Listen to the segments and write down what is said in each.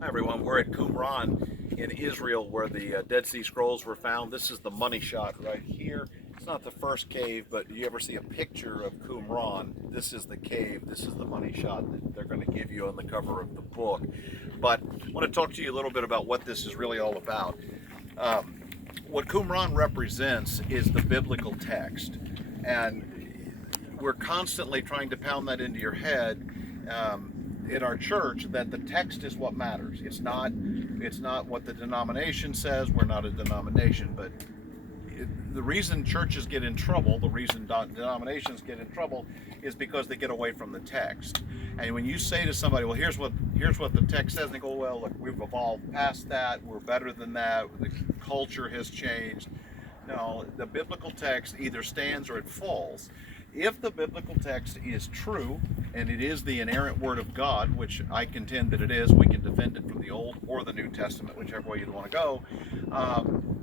Hi everyone, we're at Qumran in Israel where the Dead Sea Scrolls were found. This is the money shot right here. It's not the first cave, but you ever see a picture of Qumran? This is the cave, this is the money shot that they're going to give you on the cover of the book. But I want to talk to you a little bit about what this is really all about. What Qumran represents is the biblical text, and we're constantly trying to pound that into your head. In our church, that the text is what matters. It's not what the denomination says. We're not a denomination, but the reason churches get in trouble, the reason denominations get in trouble, is because they get away from the text. And when you say to somebody, well, here's what the text says, and they go, well, look, we've evolved past that, we're better than that, the culture has changed. No, the biblical text either stands or it falls. If the biblical text is true, and it is the inerrant word of God, which I contend that it is, we can defend it from the Old or the New Testament, whichever way you want to go,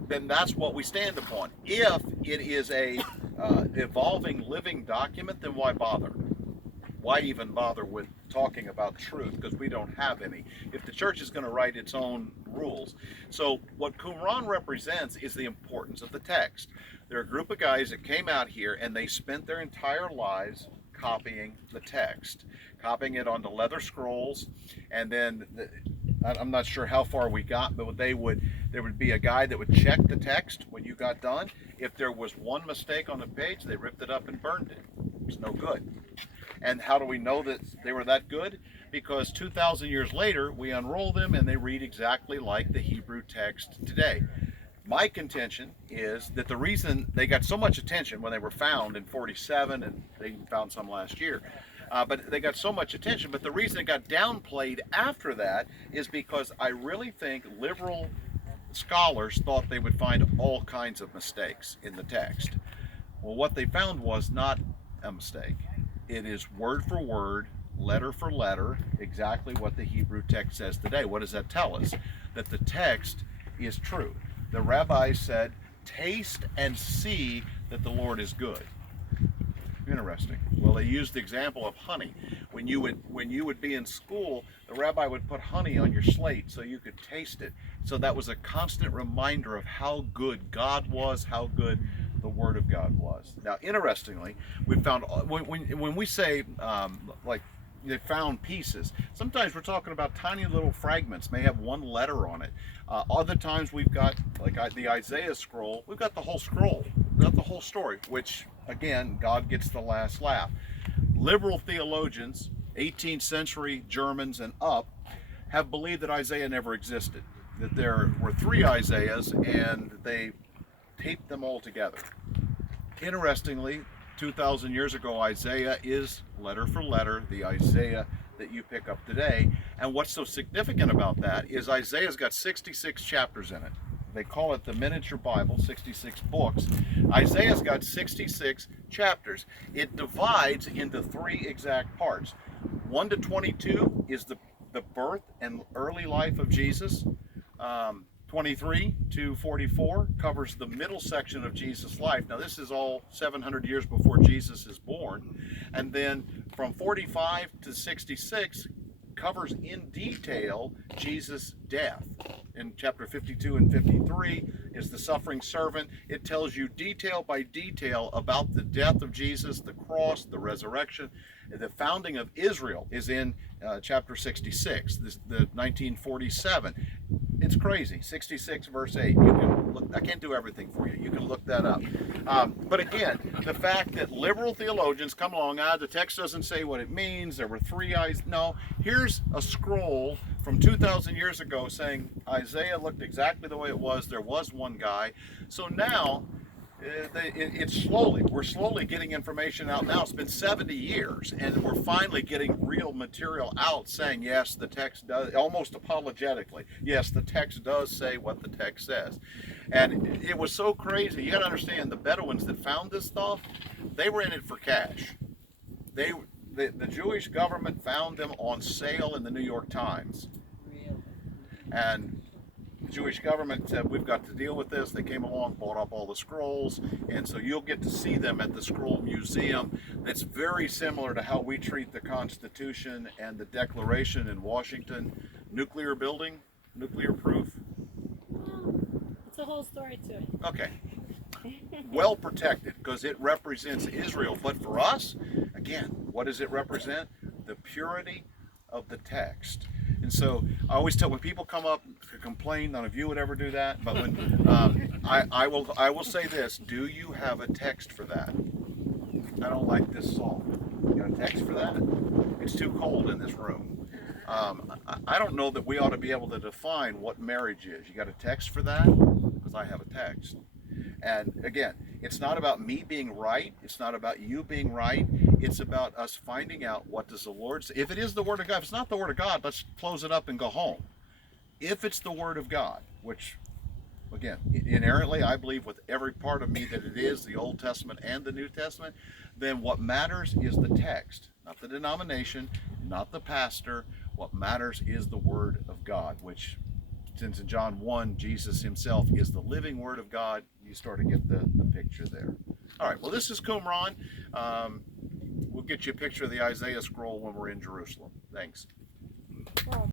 then that's what we stand upon. If it is a evolving, living document, then why bother? Why even bother with talking about truth? Because we don't have any. If the church is going to write its own rules. So what Qumran represents is the importance of the text. There are a group of guys that came out here and they spent their entire lives copying the text, copying it onto leather scrolls, and then I'm not sure how far we got, but there would be a guy that would check the text when you got done. If there was one mistake on the page, they ripped it up and burned it. It's no good. And how do we know that they were that good? Because 2,000 years later, we unroll them and they read exactly like the Hebrew text today. My contention is that the reason they got so much attention when they were found in 47, and they found some last year, but they got so much attention, but the reason it got downplayed after that is because I really think liberal scholars thought they would find all kinds of mistakes in the text. Well, what they found was not a mistake. It is word for word, letter for letter, exactly what the Hebrew text says today. What does that tell us? That the text is true. The rabbis said, taste and see that the Lord is good. Interesting. Well, they used the example of honey. When you would be in school, the rabbi would put honey on your slate so you could taste it. So that was a constant reminder of how good God was, how good the Word of God was. Now, interestingly, we found when we say like they found pieces, sometimes we're talking about tiny little fragments, may have one letter on it. Other times we've got, like the Isaiah scroll, we've got the whole scroll, we've got the whole story, which again, God gets the last laugh. Liberal theologians, 18th century Germans and up, have believed that Isaiah never existed, that there were three Isaiahs and they taped them all together. Interestingly, 2,000 years ago, Isaiah is letter for letter the Isaiah that you pick up today. And what's so significant about that is Isaiah's got 66 chapters in it. They call it the miniature Bible, 66 books. Isaiah's got 66 chapters. It divides into three exact parts. 1 to 22 is the birth and early life of Jesus. 23 to 44 covers the middle section of Jesus' life. Now this is all 700 years before Jesus is born. And then from 45 to 66 covers in detail Jesus' death. In chapter 52 and 53 is the suffering servant. It tells you detail by detail about the death of Jesus, the cross, the resurrection. The founding of Israel is in chapter 66, the 1947. It's crazy. 66 verse 8. You can look. I can't do everything for you. You can look that up. But again, the fact that liberal theologians come along, the text doesn't say what it means. There were three eyes. No, here's a scroll from 2,000 years ago saying Isaiah looked exactly the way it was. There was one guy. So now we're slowly getting information out now. It's been 70 years and we're finally getting real material out saying, yes, the text does, almost apologetically, yes, the text does say what the text says. And it was so crazy. You got to understand, the Bedouins that found this stuff, they were in it for cash. The Jewish government found them on sale in the New York Times. And the Jewish government said, we've got to deal with this. They came along, bought up all the scrolls, and so you'll get to see them at the Scroll Museum. That's very similar to how we treat the Constitution and the Declaration in Washington. nuclear building, nuclear proof? Well, it's a whole story to it. Okay. Well protected because it represents Israel. But for us, again, what does it represent? The purity of the text. And so I always tell when people come up to complain, none of you would ever do that. But when I will say this: do you have a text for that? I don't like this salt. You got a text for that? It's too cold in this room. I don't know that we ought to be able to define what marriage is. You got a text for that? Because I have a text. And again, it's not about me being right. It's not about you being right. It's about us finding out what does the Lord say. If it is the Word of God, if it's not the Word of God, let's close it up and go home. If it's the Word of God, which, again, inherently I believe with every part of me that it is, the Old Testament and the New Testament, then what matters is the text, not the denomination, not the pastor. What matters is the Word of God, which, since in John 1, Jesus himself is the living Word of God, you start to get the picture there. All right, well, this is Qumran. We'll get you a picture of the Isaiah scroll when we're in Jerusalem. Thanks.